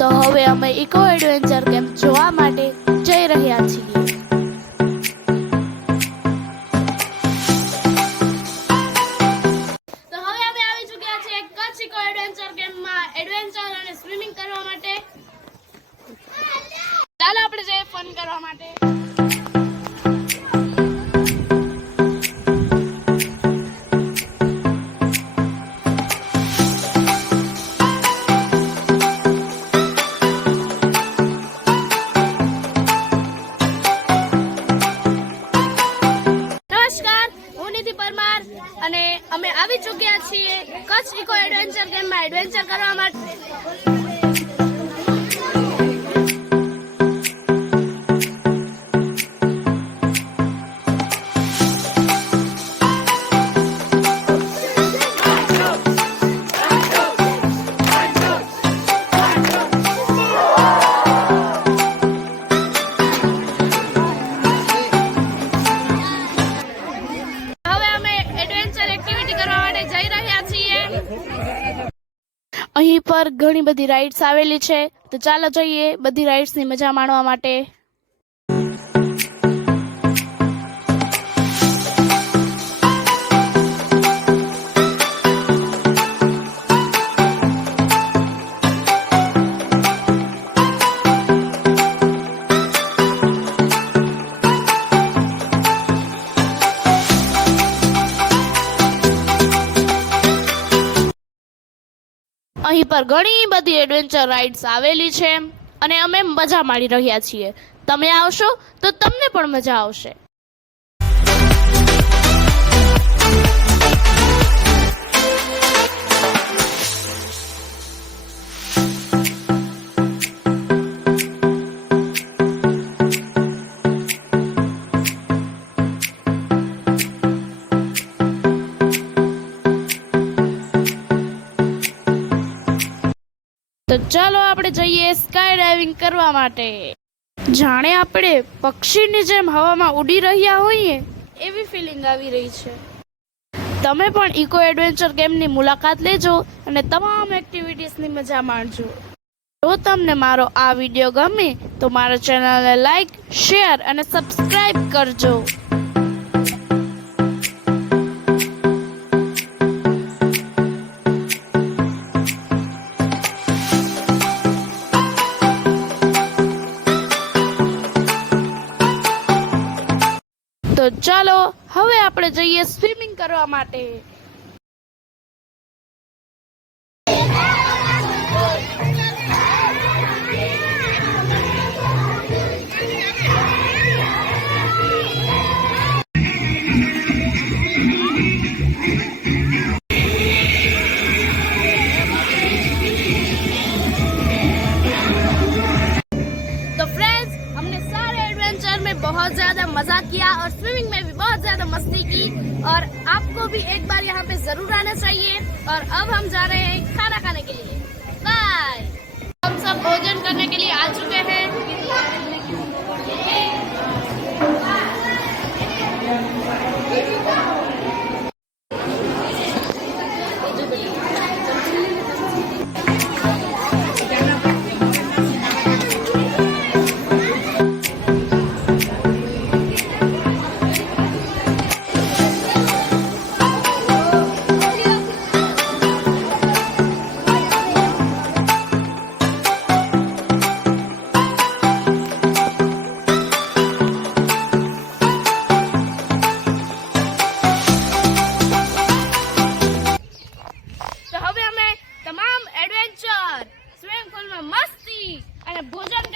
તો હવે અમે ઇકો એડવેન્ચર કેમ્પ જોવા માટે જઈ રહ્યા છીએ. તો હવે અમે આવી ચૂક્યા છીએ કચ્છ ઇકો એડવેન્ચર કેમ્પમાં એડવેન્ચર અને સ્વિમિંગ કરવા માટે. ચાલો આપણે જઈએ ફન કરવા માટે. પરમાર અને અમે આવી ચૂક્યા છીએ કચ્છ ઇકો એડવેન્ચર કેમ્પમાં એડવેન્ચર કરવા માટે. અહીં પર ઘણી બધી રાઇડ્સ આવેલી છે, તો ચાલો જઈએ બધી રાઇડ્સની મજા માણવા માટે. અહીં પર ઘણી બધી એડવેન્ચર રાઇડ્સ આવેલી છે અને અમે મજા માણી રહ્યા છીએ. તમે આવશો તો તમને પણ મજા આવશે. તો ચાલો આપણે જઈએ સ્કાય ડાઇવિંગ કરવા માટે. જાણે આપણે પક્ષીની જેમ હવામાં ઉડી રહ્યા હોઈએ એવી ફિલિંગ આવી રહી છે. તમે પણ ઇકો એડવેન્ચર કેમ્પની મુલાકાત લેજો અને તમામ એક્ટિવિટીઝની મજા માણજો. જો તમને મારો આ વિડીયો ગમે તો મારા ચેનલને લાઈક, શેર અને સબસ્ક્રાઇબ કરજો. તો ચાલો હવે આપણે જઈએ સ્વિમિંગ કરવા માટે. बहुत ज्यादा मजा किया और स्विमिंग में भी बहुत ज्यादा मस्ती की और आपको भी एक बार यहाँ पे जरूर आना चाहिए. और अब हम जा रहे हैं खाना खाने के लिए. बाय. हम सब भोजन करने के लिए आ चुके हैं. તમામ એડવેન્ચર, સ્વિમિંગ પુલમાં મસ્તી અને ભોજન